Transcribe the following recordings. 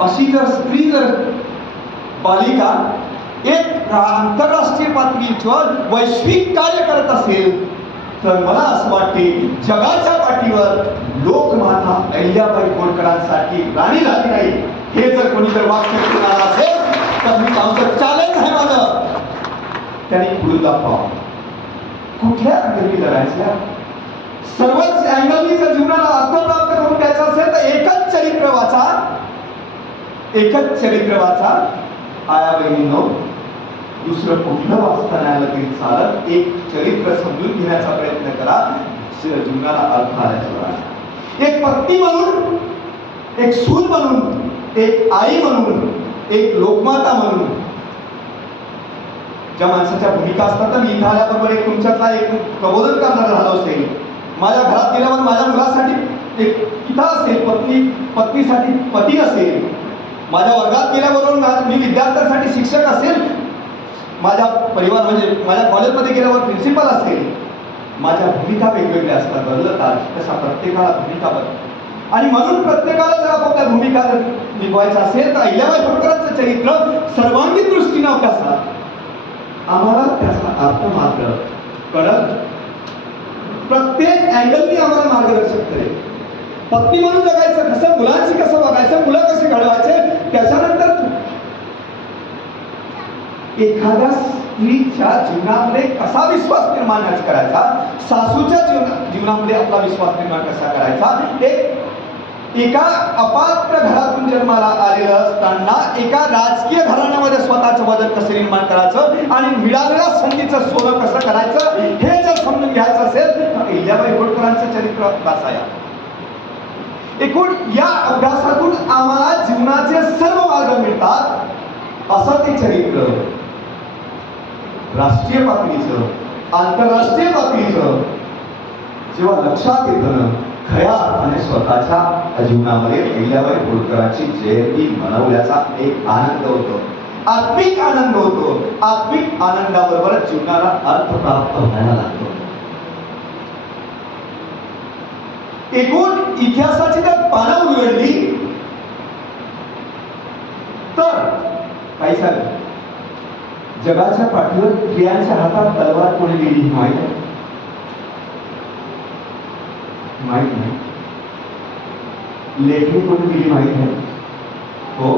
अशी जर स्त्री जर बालिका एक आंतरराष्ट्रीय पातळीवर वैश्विक कार्य करत असेल तर मला असं वाटते जगाच्या पाठीवर लोकमाता अहिल्याबाई होळकरांसाठी राणी झाली नाही. हे जर कोणी जर वाक्य करणार असेल तर मी आमचं चॅलेंज आहे माझं. त्यांनी पुढे दाखवा. कुठल्या अँगलनी लढायच्या? सर्वच अँगलनी जर जीवनाला अर्थ प्राप्त करून द्यायचा असेल तर एकच चरित्र वाचा. एकच चरित्र वाचा. आया बहिणींनो दुसरं कुठलं वाचता नाही आलं तरी चालत. एक चरित्र समजून घेण्याचा प्रयत्न करा. जीवनाला अर्थ आल्याचा एक पत्नी म्हणून एक सून म्हणून एक आई म्हणून एक लोकमाता म्हणून. ज्या माणसाच्या भूमिका असतात ना मी इथं आल्याबरोबर एक तुमच्यातला एक प्रबोधन करणारा झालो असेल. माझ्या घरात गेल्यावर माझ्या मुलासाठी एक पिता असेल पत्नी पत्नीसाठी पती असेल. माझ्या वर्गात गेल्याबरोबर मी विद्यार्थ्यांसाठी शिक्षक असेल. माझ्या परिवार म्हणजे माझ्या कॉलेजमध्ये गेल्यावर प्रिन्सिपल असेल. माझ्या भूमिका वेगवेगळ्या असतात बदलतात तसा प्रत्येकाला भूमिका बदल आणि म्हणून प्रत्येकाला जर आपापल्या भूमिका निभवायचं असेल तर अहिल्याबाई होळकरांचं चरित्र सर्वांगीण दृष्टीनं अभ्यासा आम्हाला त्याचा अर्थ मात्र कळत. प्रत्येक अँगलनी आम्हाला मार्गदर्शक करेल. पत्नी म्हणून जगायचं कसं? मुलांशी कसं बघायचं मुलं कसे घडवायचे? त्याच्यानंतर एखाद्या स्त्रीच्या जीवनामध्ये कसा विश्वास निर्माण करायचा? सासूच्या जीवना जीवनामध्ये आपला विश्वास निर्माण कसा करायचा? एक एका अपात्र घरातून जन्माला आलेलं असताना एका राजकीय घराण्यामध्ये स्वतःचं वजन कसं निर्माण करायचं? आणि मिळालेल्या संधीचं सोनं कसं करायचं? हे जर समजून घ्यायचं असेल तर इल्याबाई होळकरांचं चरित्र वाचाया एकूण या अभ्यासातून आम्हाला जीवनाचे सर्व मार्ग मिळतात असं ते चरित्र. राष्ट्रीय पातळीचं आंतरराष्ट्रीय पातळीचं जेव्हा लक्षात येतं ना खऱ्या अर्थाने स्वतःच्या जीवनामध्ये अहिल्याबाई होळकरांची जयंती मनवल्याचा एक आनंद होतो. आत्मिक आनंद होतो. आत्मिक आनंदाबरोबरच जीवनाला अर्थ प्राप्त व्हायला लागतो. एकूण इतिहासाची जर पानं उलगडली. तर काय सांग. जगाच्या पाठीवर स्त्रियांच्या हातात तलवार कोणी दिली माहीत आहे? माहीत नाही. लेखणी कोणी दिली माहीत आहे हो.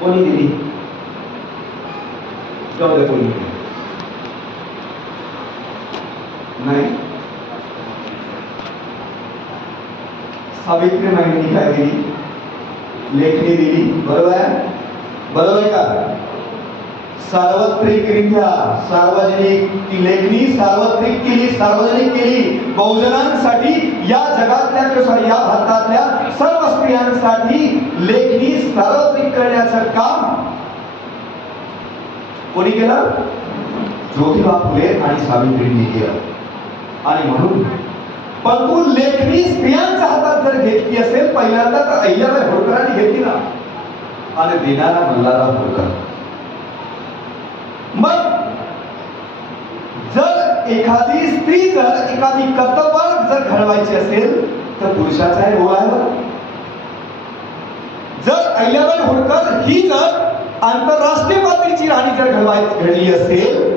कोणी दिली? जाऊ दे कोणी दिली. नाही सावित्रीबाईंनी काय दिली? लेखणी दिली. बरोबर? आहे बरोबर आहे का? सार्वत्रिकरित्या सार्वजनिक ती लेखणी सार्वत्रिक केली सार्वजनिक केली. बहुजनांसाठी या जगातल्या किंवा या भारतातल्या सर्व स्त्रियांसाठी लेखणी सार्वत्रिक करण्याचं काम कोणी केलं? ज्योतिबा फुले आणि सावित्रींनी केलं. आणि म्हणून परंतु लेखणी स्त्रियांच्या हातात जर घेतली असेल पहिल्यांदा तर अहिल्याबाई होळकरांनी घेतली ना आणि दिनाला मल्हारराव होळकर मग जर एखादी स्त्री जर एखादी कर्तव्य जर घडवायची असेल तर पुरुषाचा रोल आहे बरं. जर अहिल्याबाई होळकर ही जर आंतरराष्ट्रीय पातळीची राणी जर घडवायची घडली असेल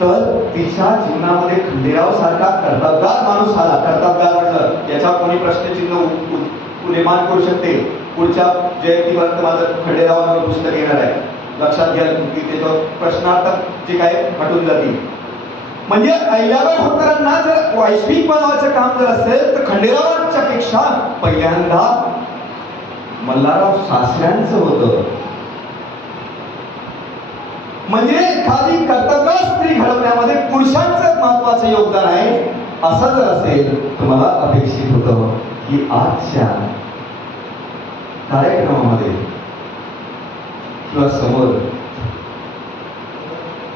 तर तिच्या जीवनामध्ये खंडेराव सारखा कर्तबगार माणूस आला. कर्तबगार म्हटलं याच्यावर कोणी प्रश्नचिन्ह निर्माण करू शकते? पुढच्या जयंतीपर्यंत माझं खंडेरावांवर पुस्तक येणार आहे. लक्षात घ्या की त्याच्यावर प्रश्नार्थक जे काय हटून जातील. म्हणजे अहिल्याबाई होळकरांना जर वैश्विक बनवायचं काम जर असेल तर खंडेरावांच्या पेक्षा पहिल्यांदा मल्हारराव सासऱ्यांचं होतं. म्हणजे एखादी कर्तव्य स्त्री घडवण्यामध्ये पुरुषांचं महत्वाचं योगदान आहे. असं जर असेल तर मला अपेक्षित होतं की आजच्या कार्यक्रमामध्ये किंवा समोर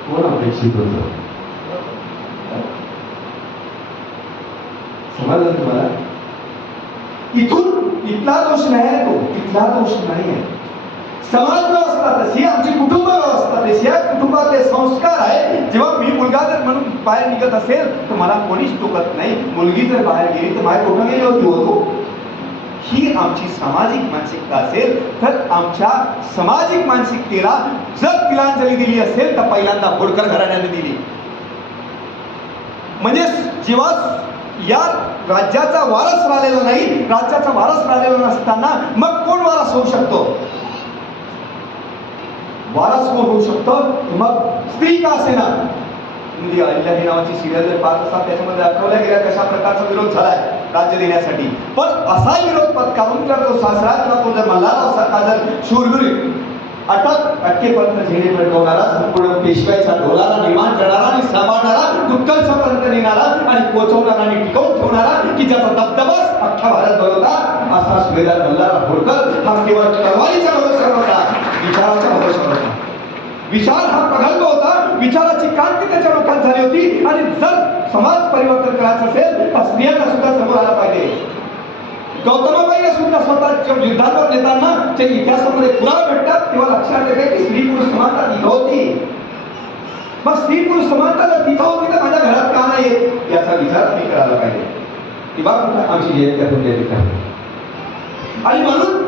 कोण अपेक्षित होतं? समजलं तुम्हाला? इथून इथला दोष नाही आहे तो. इथला दोष नाही आहे. समाज व्यवस्था तशी आमची कुटुंब व्यवस्था तशी आहे कुटुंबातले संस्कार आहे जेव्हा मी मुलगा जर म्हणून बाहेर निघत असेल तर मला कोणीच टोकत नाही. मुलगी जर बाहेर गेली तर बाहेर कुठं गेली होती होतो ही आमची सामाजिक मानसिकता असेल तर आमच्या सामाजिक मानसिकतेला जर तिलांजली दिली असेल तर पहिल्यांदा होडकर घराण्याने दिली. म्हणजे जेव्हा या राज्याचा वारस राहिलेला नाही राज्याचा वारस राहिलेला नसताना मग कोण वारस होऊ शकतो? वारस कोण होऊ शकतो. मग स्त्री का असेना? तुम्ही अहिल्या ही नावाची सिरियल जर पाहत असाल त्याच्यामध्ये दाखवल्या गेल्या कशा प्रकारचा विरोध झालाय राज्य देण्यासाठी. पण असा विरोध पत्कारून जर तो सासरा किंवा तो जर मल्हारराव सरकार जर शूरवीर अटक अटकेपर्यंत झेडे पेटवणारा संपूर्ण पेशव्याच्या डोलाला निर्माण करणारा आणि सांभाळणारा दुःखपर्यंत नेणारा आणि पोचवणारा आणि टिकवून ठेवणारा की ज्याचा दबदबाच अख्ख्या भारत होता असा सुभेदार बल्लारा होळकर हा केवळ तलवारीच्या भरोसा होता विचाराचा भरोसा होता. विचार हा प्रगल्भ होता विचाराची क्रांती त्याच्या लोकांत झाली होती आणि जर समाज परिवर्तन करायचं असेल तर स्त्रियांना सुद्धा समोर आला पाहिजे. गौतमाबाईला सुद्धा स्वतः युद्धावर नेताना ते इतिहासामध्ये पुरावे भेटतात तेव्हा लक्षात येते की स्त्री पुरुष समानता तिथं होती. मग स्त्री पुरुष समानता जर तिथं होती तर माझ्या घरात का नाही याचा विचार मी करायला पाहिजे. तेव्हा कुठं आमची जयंती आपण आणि म्हणून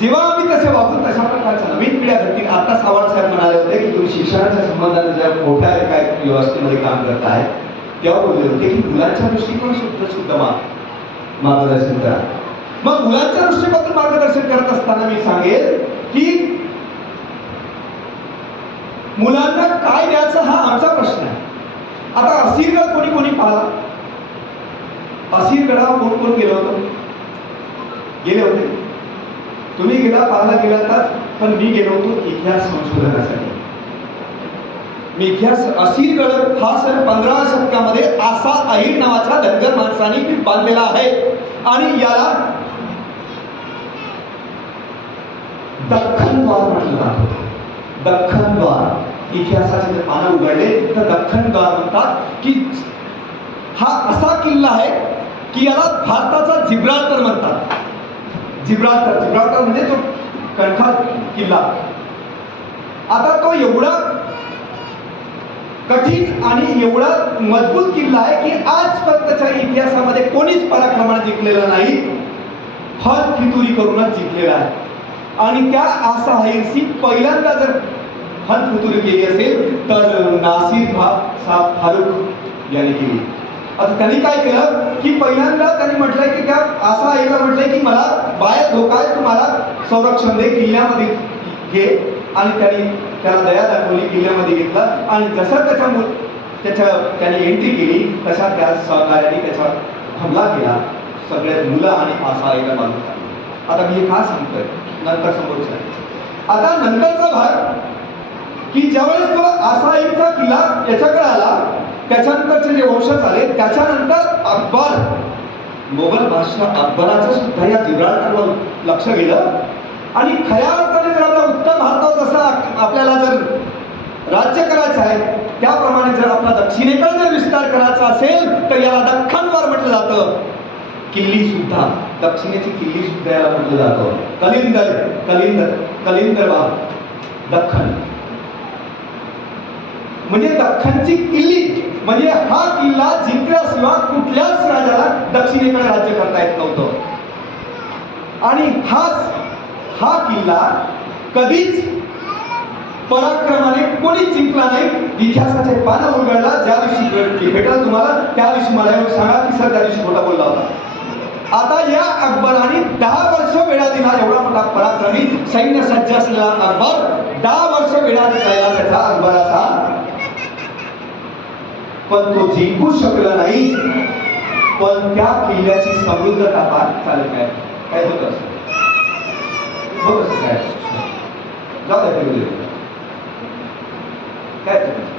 जेव्हा आम्ही तसे वागून तशा प्रकारच्या नवीन पिढ्या घडतील आता सावंत साहेब म्हणाले होते की तुम्ही शिक्षणाच्या संबंधाने ज्या मोठ्या काय व्यवस्थेमध्ये काम करताय तेव्हा बोलले होते की मुलांच्या दृष्टिकोन सुद्धा सुद्धा मा मार्गदर्शन करा. मग मुलांच्या दृष्टिकोनातून मार्गदर्शन करत असताना मी सांगेल की मुलांना काय द्यायचं हा आमचा प्रश्न आहे. आता असीरगड कोणी कोणी पाहिला? असीरगडावर कोण कोण गेलं होतं? गेले होते. तुम्ही गेला पाहायला गेला तर पण मी गेलो होतो इतिहास संशोधनासाठी. मी इतिहास असीरगड हा सन पंधरा शतकामध्ये आसा अहिर नावाच्या धनगर माणसाने बांधलेला आहे. आणि याला दख्खन द्वार म्हटलं जात दख्खन द्वार इतिहासाचे जर पानं उघडले. तर दख्खन द्वार म्हणतात की हा असा किल्ला आहे की याला भारताचा जिब्राल्टर म्हणतात. जिब्राल्टर. जिब्राल्टर म्हणजे तो कणखा किल्ला. आता तो एवढा कठीण आणि एवढा मजबूत किल्ला आहे की आजपर्यंतच्या इतिहासामध्ये कोणीच पराक्रमाने जिंकलेला नाही. फल फितुरी करूनच जिंकलेला आहे. आणि त्या आसा हाईरची पहिल्यांदा जर फल केली असेल तर नासिर भा साहेब फारुख यांनी केली. आता त्यांनी काय केलं? की पहिल्यांदा त्यांनी म्हटलंय की त्या असा आईला म्हटलंय की मला बाहेर धोका आहे तुम्हाला संरक्षण दे किल्ल्यामध्ये घे. आणि त्यांनी त्याला दया दाखवली किल्ल्यामध्ये घेतला. आणि जसं त्याच्या मुल त्याच्या त्याने एंट्री केली तशा त्या सहकार्याने त्याचा हमला केला. सगळ्यात मुलं आणि आसा आईला मारून आता मी हे का सांगतोय? नंतर समोरचं आहे. आता नंतरचा भाग की ज्यावेळेस तो आसाईचा किल्ला याच्याकडे आला त्याच्यानंतरचे जे वंशज आले त्याच्यानंतर अकबर मोगल भाषा अकबराचं सुद्धा या जिब्राल्टरवर लक्ष गेलं आणि खऱ्या अर्थाने जर आपला उत्तर भारतावर जसं आपल्याला जर राज्य करायचं आहे त्याप्रमाणे जर आपला दक्षिणेकडे जर विस्तार करायचा असेल तर याला दख्खनवर म्हटलं जातं किल्ली सुद्धा दक्षिणेची किल्ली सुद्धा याला म्हटलं जातं. कलिंदर कलिंदर कलिंदर बाग दख्खन. म्हणजे दख्खनची किल्ली म्हणजे हा किल्ला जिंकल्याशिवाय कुठल्याच राजाला दक्षिणेकडे राज्य करता येत नव्हतं. आणि हाच हा किल्ला कधीच पराक्रमाने कोणी जिंकला नाही. इतिहासाचे पानं उघडला ज्या दिवशी भेटला तुम्हाला त्या दिवशी मला येऊन सांगा की सर त्या दिवशी खोटा बोलला होता. आता या अकबराने दहा वर्ष वेळा दिला एवढा मोठा पराक्रमी सैन्य सज्ज असलेला अकबर. दहा वर्ष वेळा दिला त्याचा अकबराचा. पण तो जिंकू शकला नाही. पण त्या किल्ल्याची समृद्धता पाहत चालेल काय काय होत असत होत काय? जाऊ द्या काय करायचं?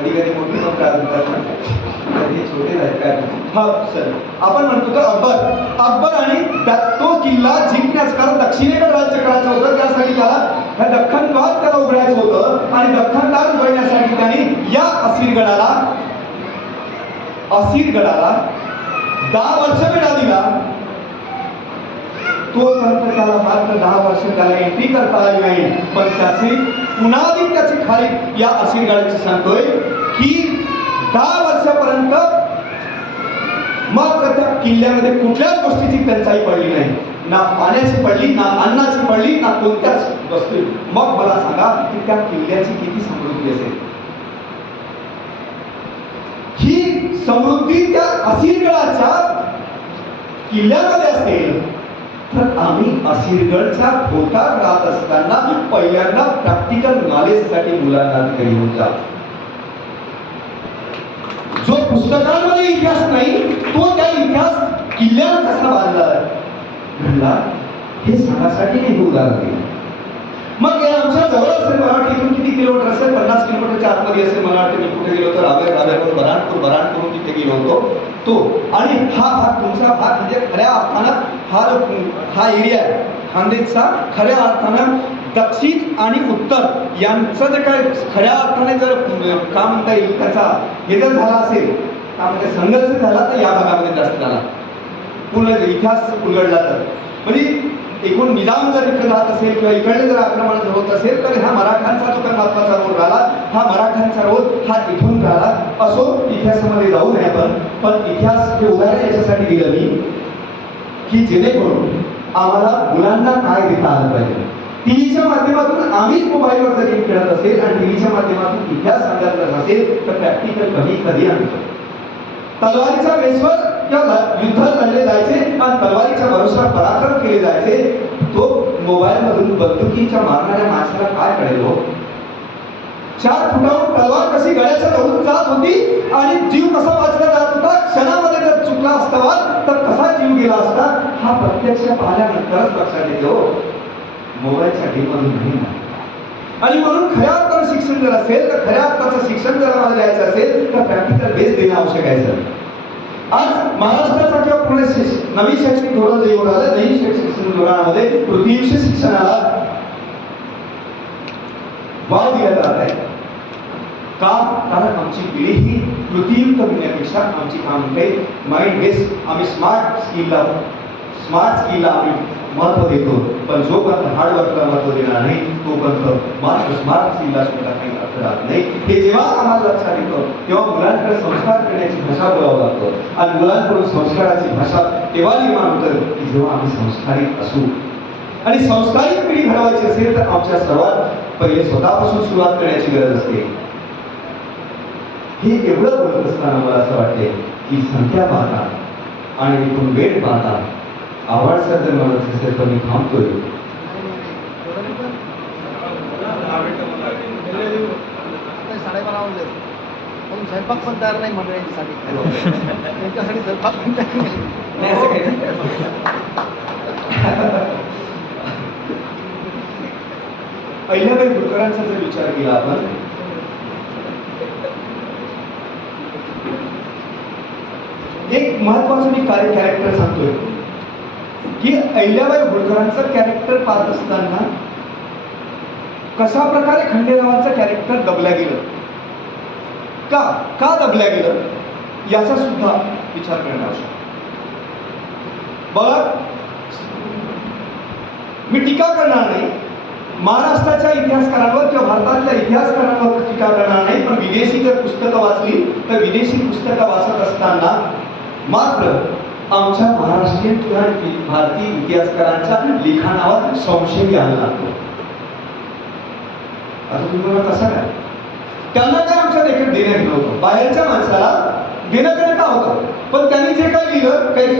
कधी कधी मोठी पण त्रास देतात कधी छोटे नाही काय हा सर आपण म्हणतो तर अकबर. अकबर आणि तो किल्ला जिंकण्यास कारण दक्षिणेकडे राज्य करायचं होतं. त्यासाठी त्याला ह्या दख्खन द्वार त्याला उघडायचं होतं. आणि दख्खन द्वार उघडण्यासाठी त्यांनी या असिरगडाला असिरगडाला दहा वर्ष वेळा दिला. तो संत त्याला मात्र दहा वर्ष त्याला एंट्री करता आली नाही. पण त्याची पुन्हा त्याची खाली या असिरगाळीची सांगतोय की दहा वर्षापर्यंत मग त्या किल्ल्यामध्ये कुठल्याच गोष्टीची टंचाई पडली नाही. ना पाण्याची पडली ना अन्नाची पडली ना कोणत्याच वस्तू. मग मला सांगा की त्या किल्ल्याची किती समृद्धी असेल? ही समृद्धी त्या असिरगडाच्या किल्ल्यामध्ये असेल. तर आम्ही असिरगडचा भोटात राहत असताना पहिल्यांदा प्रॅक्टिकल नॉलेजसाठी मुलांना तिथे घेऊन जा. जो पुस्तकांमध्ये इतिहास नाही तो त्या इतिहास किल्ल्यावर कसा बांधला घडला हे सांगण्यासाठी मी उदाहरण दिलं मग आमच्या जवळ असेल मराठीतून किती किलोमीटर असेल? पन्नास किलोमीटरच्या आतमध्ये असेल मला वाटतं मी कुठे गेलो तर रावेर रावेरवरून बराणपूर बराणपूरून तिथे गेलो होतो. तो आणि हा भाग तुमचा भाग म्हणजे खऱ्या अर्थानं हा जो हा एरिया आहे खानदेशचा खऱ्या अर्थानं दक्षिण आणि उत्तर यांचं जे काय खऱ्या अर्थाने जर का म्हणता येईल त्याचा हे जर झाला असेल त्यामध्ये संघर्ष झाला तर या भागामध्ये जास्त झाला. पूर्ण इतिहास उलगडला तर. म्हणजे एकूण निदान जर इकडे राहत असेल किंवा इकडे जर आक्रमण जर होत असेल तर हा मराठ्यांचा जो काही महत्त्वाचा रोल राहिला हा मराठ्यांचा रोल हा इथून राहिला. असो इतिहासामध्ये जाऊ नये आपण पण इतिहास हे उदाहरण याच्यासाठी दिलं मी की जेणेकरून आम्हाला मुलांना काय देता आलं पाहिजे. टीव्हीच्या माध्यमातून आम्हीच मोबाईलवर जर गेम खेळत असेल आणि टीव्हीच्या माध्यमातून इतिहास सांगत असेल तर प्रॅक्टिकल कमी कधी आणतो तलवारीचा वेसवर किंवा युद्ध लढले जायचे आणि तलवारीच्या भरोशावर पराक्रम केले जायचे. तो मोबाईल मधून बंदुकीच्या मारणाऱ्या माणसाला काय कळेल हो? चार फुटावरून तलवार कशी गळ्याच्या धरून जात होती आणि जीव कसा वाचला जात होता? क्षणामध्ये जर चुकला असता तर कसा जीव गेला असता? हा प्रत्यक्ष पाहिल्यानंतरच लक्षात येतो हो. मोबाईलच्या गेममधून नाही आणि म्हणून खऱ्या अर्थानं शिक्षण जर असेल तर खऱ्या अर्थाचं शिक्षण जर आम्हाला द्यायचं असेल तर प्रॅक्टिकल बेस देणं आवश्यक आहे सर. आज महाराष्ट्राचा किंवा पुणे शिक्ष- नवीन शैक्षणिक धोरण जे येऊन आलं नवीन शैक्षणिक धोरणामध्ये पृथ्वीविषयी शिक्षणाला वाव दिला जात आहे. का? कारण आमची पिढी ही कृतीयुक्त होण्यापेक्षा आमची काम काही माइंड बेस आम्ही स्मार्ट स्किलला स्मार्ट स्किलला आम्ही महत्त्व देतो. पण जोपर्यंत हार्ड वर्कला महत्त्व देणार नाही तोपर्यंत मात्र स्मार्ट स्किलला सुद्धा काही अर्थ राहत नाही. हे जेव्हा आम्हाला लक्षात येतं तेव्हा मुलांकडे संस्कार करण्याची भाषा बोलावं लागतं. आणि मुलांकडून संस्काराची भाषा तेव्हा निर्माण होतं की जेव्हा आम्ही संस्कारित असू. आणि संस्कारित पिढी घडवायची असेल तर आमच्या सर्वात पहिले स्वतःपासून सुरुवात करण्याची गरज असते. हे एवढं बोलत असताना मला असं वाटते की संख्या पाहता आणि एकूण वेळ पाहता आवडसर जर म्हणत असेल तर मी थांबतोय साडेबारा वाजले पण स्वयंपाक पण तयार नाही मंडळींसाठी त्यांच्यासाठी स्वयंपाक पण तयार नाही नाही असं काही नाही. पहिल्या वेळी गुरुकरांचा जर विचार केला आपण एक महत्वाचं मी कार्य कॅरेक्टर सांगतोय की अहिल्याबाई होळकरांचं कॅरेक्टर पाहत असताना कशा प्रकारे खंडेरावांचं कॅरेक्टर दबल्या गेलं? का का दबल्या गेलं? याचा सुद्धा विचार करणं आवश्यक बघा मी टीका करणार नाही. महाराष्ट्राच्या इतिहासकारांवर किंवा भारतातल्या इतिहासकारांवर टीका करणार नाही पण विदेशी जर पुस्तकं वाचली तर विदेशी पुस्तकं वाचत असताना मात्र आमच्या महाराष्ट्रीयन किंवा भारतीय इतिहासकारांच्या लिखाणावर संशय घ्यायला लागतो. आता तुम्ही मला कसा काय? त्यांना काय आमच्या लेखन देण्यात नव्हतं बाहेरच्या माणसाला देणं का होतं? पण त्यांनी जे काही लिहिलं काही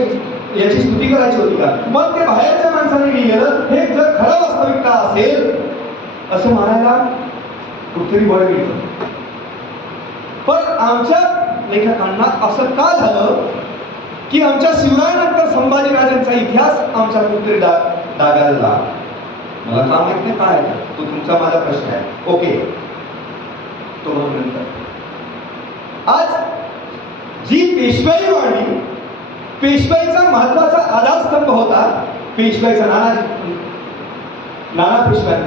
याची स्तुती करायची होती का? मग ते बाहेरच्या माणसाने लिहिलेलं हे जर खरं वास्तविकता असेल असं म्हणायला कुठेतरी बळ मिळतं. पण आमच्या लेखकांना असं का झालं? की आमच्या शिवरायानंतर संभाजीराजांचा इतिहास आमच्या कुठेतरी डा डागायला मला का माहीत नाही काय तो तुमचा माझा प्रश्न आहे. ओके. तो मग नंतर. आज जी पेशवाई वाढली पेशवाईचा महत्त्वाचा आधारस्तंभ होता पेशवाईचा नाना नाना पेशवाई.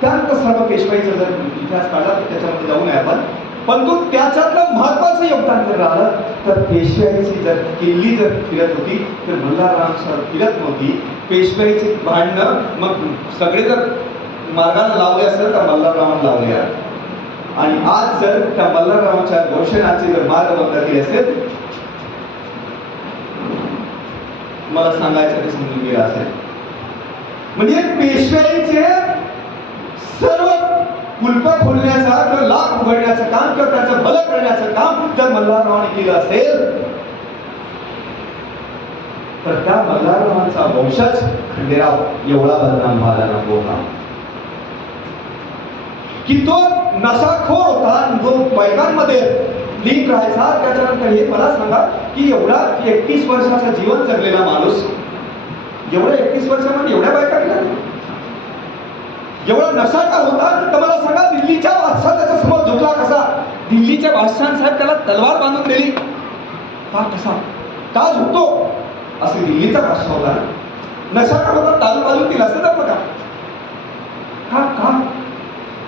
त्यानंतर सर्व पेशवाईचा जर इतिहास काढला तर त्याच्यामध्ये जाऊ नये आपण. परंतु त्याच्यातलं महत्वाचं योगदान जर राहिलं तर पेशवाईची जर किल्ली जर फिरत होती तर मल्हारराम सर फिरत नव्हती. पेशवाईची भांडणं मग सगळे जर मार्गाला लावले असेल तर मल्हाररावांना लावले आणि आज जर त्या मल्हाररावांच्या घोषणाचे जर मार्ग बंद केले असेल मला सांगायचं ते समजून गेलं असेल. म्हणजे पेशव्याईचे सर्व कुलप खोलण्याचा किंवा लाभ उघडण्याचं काम किंवा त्याचं बल करण्याचं काम जर मल्हाररावाने केलं असेल तर त्या मल्हाररावांचा वंशज खंडेराव एवढा बदनाम व्हायला नको होता की तो नशाखोर होता जो बैगांमध्ये लिंक राहायचा त्याच्यानंतर हे मला सांगा की एवढा एकतीस वर्षाचा जीवन जगलेला माणूस एवढा एकतीस वर्षामध्ये एवढ्या बायका केल्या एवढा नशाकार होता तर मला सांगा दिल्लीच्या बादशाह त्याच्यासमोर झुकला कसा? दिल्लीच्या बादशाह साहेब त्याला तलवार बांधून दिली का कसा? का झुकतो? असे दिल्लीचा बादशाह होता. नशाकार होता तालू बाजू दिला असं तर बघा का का?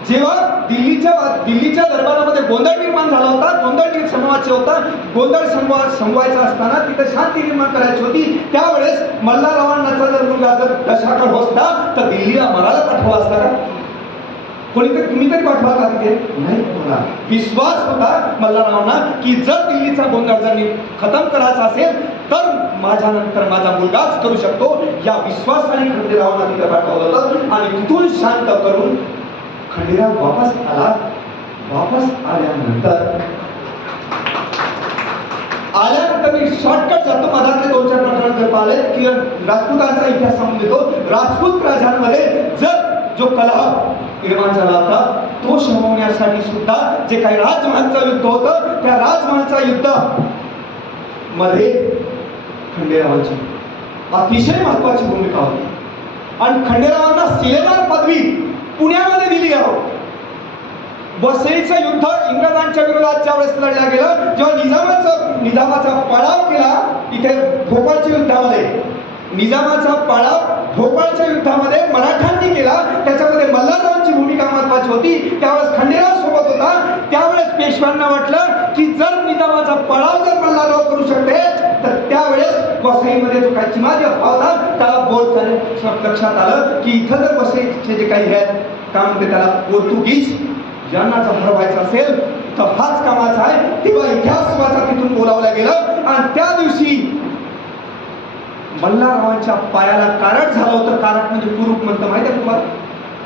जेव्हा दिल्लीच्या दिल्लीच्या दरबारामध्ये गोंधळ निर्माण झाला होता गोंधळ निर्- होता गोंधळ संवाद संवायचा असताना तिथे शांती निर्माण करायची होती. त्यावेळेस मल्हाररावांचा जर मुलगा जर दशाकड होता तर दिल्लीला मराला पाठवा असता का? कोणी तर तुम्ही तरी पाठवा का तिथे. नाही होणार. विश्वास होता मल्हाररावांना की जर दिल्लीचा गोंधळ जर मी खतम करायचा असेल तर माझ्यानंतर माझा मुलगाच करू शकतो. या विश्वासाने खंडेरावांना तिथे पाठवलं होतं. आणि तिथून शांत करून खंडेराव वापस आला. वापस आल्यानंतर आल्यानंतर मी शॉर्टकट जातो. मधातले दोन चार प्रकरण जर पाहिले की राजपूतांचा इतिहास सांगून देतो. राजपूत राजांमध्ये जर जो कला निर्माण झाला होता तो शमवण्यासाठी सुद्धा जे काही राजमहालचं युद्ध होतं त्या राजमहालचा युद्धमध्ये खंडेरावांची अतिशय महत्वाची भूमिका होती. आणि खंडेरावांना सिलेदार पदवी पुण्यामध्ये दिली आहे वसईचं युद्ध इंग्रजांच्या विरोधात ज्या वेळेस लढल्या गेलं जेव्हा निजामाचा निजामाचा पाडाव केला इथे भोपाळच्या युद्धामध्ये निजामाचा पाडाव भोपाळच्या युद्धामध्ये मराठ्यांनी केला त्याच्यामध्ये मल्हाररावांची भूमिका महत्वाची होती त्यावेळेस खंडेराव सोबत होता त्यावेळेस वाटलं की जर निजामाचा पळाव जर मल्हारराव करू शकते तर त्यावेळेस वसईमध्ये जो काही चिमाजी अप्पा होता त्याला बोध लक्षात आलं की इथं जर वसईचे जे काही आहेत काय म्हणते त्याला पोर्तुगीज ज्यांना जर हरवायचं असेल तर हाच कामाचा आहे. तेव्हा इतिहास वाचा तिथून बोलावलं गेलं. आणि त्या दिवशी मल्हाररावांच्या पायाला कारट झालं होतं. कारट म्हणजे कुरूप म्हणतं. माहिती आहे तुम्हाला?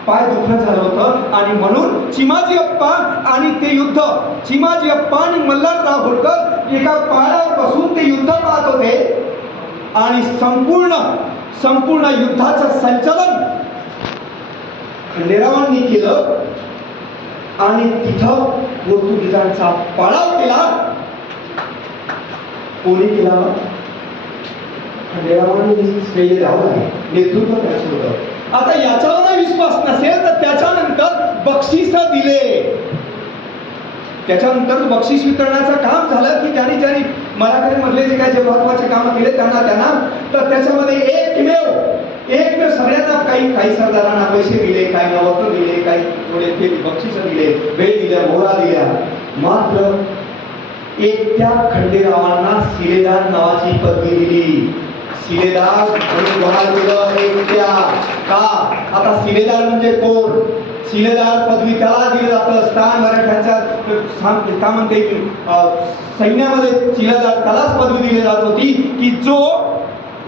पाय दुखणं झालं होतं आणि म्हणून चिमाजी अप्पा आणि ते युद्ध चिमाजी अप्पा आणि मल्हारराव होळकर एका पायावर बसून ते युद्ध पाहत होते. आणि संपूर्ण संपूर्ण युद्धाचं संचालन खंडेरावांनी केलं आणि तिथं पोर्तुगीजांचा पाडाव केला. कोणी केला खंडेरावांनी श्रेय द्यावं आहे नेतृत्व त्याचं होतं. आता याच्यावर विश्वास नसेल तर त्याच्यानंतर बक्षीस दिले. त्याच्यानंतर बक्षीस वितरणाचं काम झालं की ज्यांनी ज्यांनी मराठ्यांमधले जे काही जे महत्त्वाचे काम केले त्यांना त्यांना. तर त्याच्यामध्ये एकमेव एकमेव सगळ्यांना काही काही सरदारांना पैसे दिले काही नवरत्न दिले काही थोडे बक्षीस दिले वेळ दिल्या मोहरा दिल्या. मात्र एकट्या खंडेरावांना सिलेदार नावाची पदवी दिली. सिलेदार म्हणून का? आता सिलेदार म्हणजे कोण? सिलेदार पदवी त्याला दिली जातं स्थान मराठ्यांच्या सांग- काय म्हणते? अं, सैन्यामध्ये सिलेदार त्यालाच पदवी दिली जात होती की जो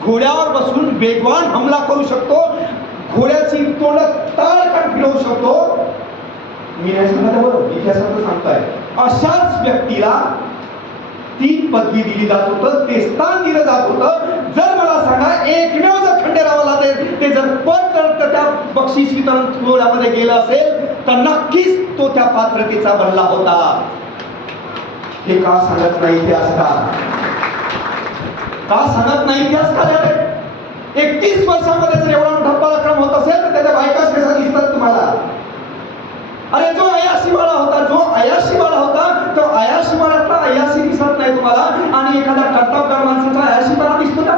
घोड्यावर बसून वेगवान हमला करू शकतो घोड्याची तोंड ताळकट फिरवू शकतो. मी नाही सांगत बरोबर इतिहासात सांगताय. अशाच व्यक्तीला ती पदवी दिली जात होतं ते स्थान दिलं जात होतं. जर मला सांगा एकमेव जर खंडेरावाला ते ते जर पद जर त्या- बक्षीस वितरण सोहळ्यामध्ये गेलं असेल तर नक्कीच तो त्या पात्रतेचा बनला होता. हे का सांगत नाही इतिहास का? सांगत नाही इतिहास इतिहासकार एकतीस वर्षामध्ये जर एवढा मोठा पराक्रम होत असेल तर त्याच्या बायकाच कशा दिसतात तुम्हाला. अरे जो अयाशी होता जो अयाशी होता तो अयाशी वाळ्यातला अयाशी दिसत नाही तुम्हाला आणि एखादा कर्तबगार माणसाचा अशी वाळा दिसतो का?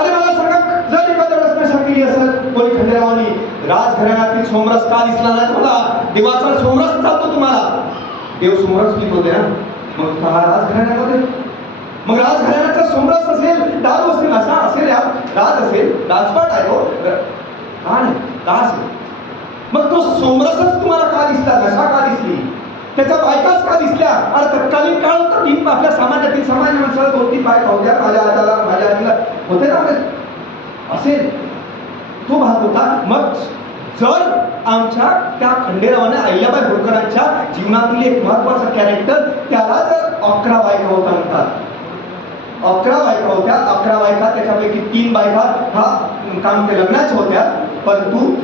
अरे मला सांगा जर एखाद्या वेळेस नशा केली असेल कोणी खंडेरावानी राजघराण्यातील सोमरस का दिसला नाही तुम्हाला? देवाचा सोमरस चालतो तुम्हाला. देव सोमरस लिहित होते ना? मग हा राजघराण्यामध्ये. मग राजघराण्याचा सोमरस असेल दारू असेल असा असेल या राज असेल राजपाट आहे हो. का नाही? का असेल? मग तो सोमरसच तुम्हाला का दिसला? दशा का दिसली? त्याच्या बायकाच का दिसल्या अरे तत्कालीन काळ होता. की आपल्या समाजातील समाज माणसाला दोन तीन बायका होत्या. माझ्या आजाला माझ्या आजीला. होते ना असेल. तो भाग होता. मग जर आमच्या त्या खंडेरावाने अहिल्याबाई होळकरांच्या जीवनातील एक महत्त्वाचा कॅरेक्टर त्याला जर अकरा बायका होता म्हणतात. अकरा बायका होत्या. अकरा बायका त्याच्यापैकी तीन बायका हा काम ते लग्नाच्या होत्या. परंतु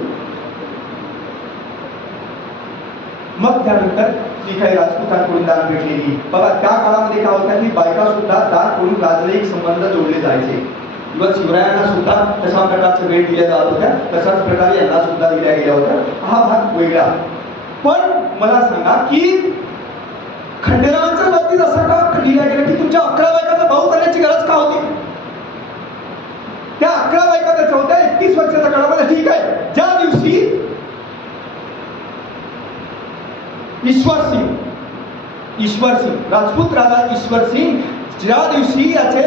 मग त्यानंतर जी काही राजपुतांकडून दान भेटलेली बघा त्या काळामध्ये काय होतं की बायका सुद्धा दान करून राजनैतिक संबंध जोडले जायचे. किंवा शिवरायांना सुद्धा तशा प्रकारचे भेट दिल्या जात होत्या तशाच प्रकारे यांना सुद्धा दिल्या गेल्या होत्या. हा भाग वेगळा. पण मला सांगा की खंडेरावांच्या बाबतीत असं का लिहिल्या गेलं की तुमच्या अकरा बायकाचा भाऊ करण्याची गरज का होती? त्या अकरा बायका त्याच्या होत्या एकतीस कडा काळामध्ये. ठीक आहे. ज्या दिवशी ईश्वर सिंग ईश्वर सिंग राजपूत राजा ईश्वर सिंग ज्या दिवशी याचे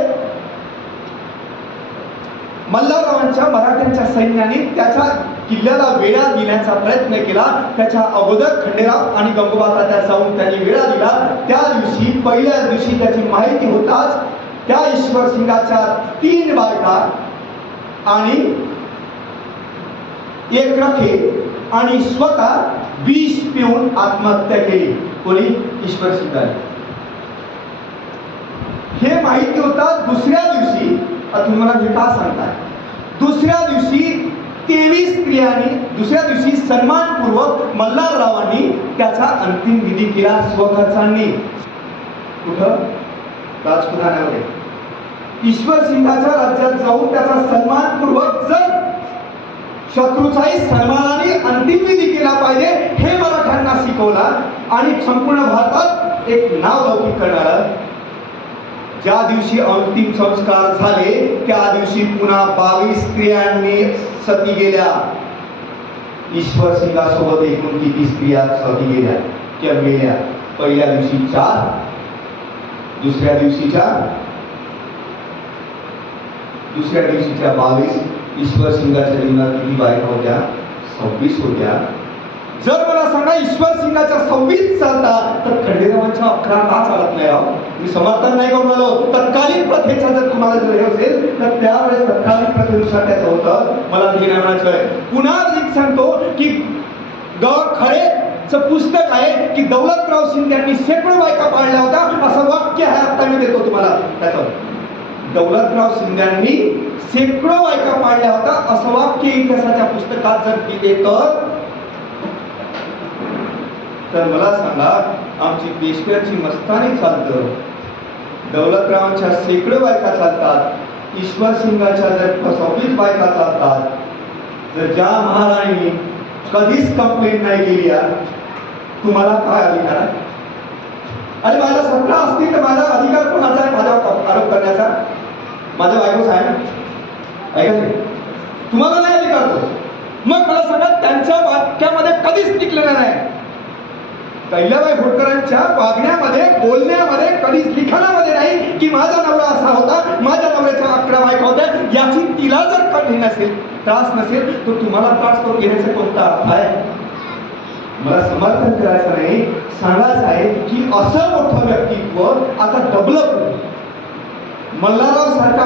मल्हाररावांच्या मराठ्यांच्या सैन्याने त्याच्या किल्ल्याला वेळा देण्याचा प्रयत्न केला त्याच्या अगोदर खंडेराव आणि गंगोबा त्या जाऊन त्यांनी वेळा दिला. त्या दिवशी पहिल्याच दिवशी त्याची माहिती होताच त्या ईश्वर सिंगाच्या तीन बायका आणि एक रखे आणि स्वतः विष पिऊन आत्महत्या केली. कोणी? ईश्वर शिकाय हे माहिती होता दुसऱ्या दिवशी. तुम्हाला हे का सांगताय? दुसऱ्या दिवशी तेवीस स्त्रियांनी दुसऱ्या दिवशी सन्मानपूर्वक मल्हाररावांनी त्याचा अंतिम विधी केला स्वखर्चांनी. कुठं? राजपुतान्यामध्ये ईश्वर सिंगाच्या राज्यात जाऊन त्याचा सन्मानपूर्वक जर शत्रूचाही सन्मानाने अंतिम विधी केला पाहिजे हे मराठ्यांना शिकवला आणि संपूर्ण भारतात एक नाव लौकिक करणारा. ज्या दिवशी अंतिम संस्कार झाले त्या दिवशी पुन्हा बावीस स्त्रियांनी सती गेल्या. ईश्वर सिंगासोबत एकूण किती स्त्रिया सती गेल्या? किंवा गेल्या? पहिल्या दिवशी चार दुसऱ्या दिवशी चार दुसऱ्या दिवशीच्या बावीस ईश्वर सिंगाच्या जीवनात किती बायका होत्या? सव्वीस होत्या. जर मला सांगा ईश्वर सिंगाच्या सव्वीस चालता तर खंडेरावांच्या अकरा का चालत नाही राव? मी समर्थन नाही करून आलो तत्कालीन प्रथेचा जर तुम्हाला जर हे असेल तर त्यावेळेस तत्कालीन प्रथेनुसार त्याचं होतं. मला लिहिण्या म्हणायचं आहे. पुन्हा एक सांगतो की ग खरेचं पुस्तक आहे की दौलतराव शिंदे यांनी शेकडो बायका पाळल्या होत्या. असं वाक्य आहे आता मी देतो तुम्हाला. त्याचं दौलतराव शिंद्यांनी शेकडो बायका पाडल्या होत्या. असं वाक्य इतिहासाच्या पुस्तकात जर केले तर? तर मला सांगा आमची पेशव्याची मस्तानी चालतं. दौलतरावांच्या शेकडो बायका चालतात. ईश्वर सिंगाच्या जर सव्वीस बायका चालतात जर ज्या महाराणी कधीच कंप्लेंट नाही केली यार. तुम्हाला काय अधिकार आहे? आणि माझा सत्ता असतील तर माझा अधिकार कोणाचा आहे? माझ्यावर आरोप करण्याचा? माझ्या बायकोचा आहे ना. ऐका तुम्हाला नाही अधिकार तो मग मला सांगा त्यांच्या वाक्यामध्ये कधीच टिकलेलं नाही. कैलाबाई होळकरांच्या वागण्यामध्ये बोलण्यामध्ये कधीच लिखाणामध्ये नाही की माझा नवरा असा होता माझ्या नवऱ्याच्या अकरा बायका होत्या याची तिला जर कठीण नसेल त्रास नसेल तर तुम्हाला त्रास करून घेण्याचा कोणता अर्थ आहे? मला समर्थन करायचं नाही. सांगायचं आहे की असं मोठं व्यक्तित्व आता डेव्हलप मल्हारराव सारखा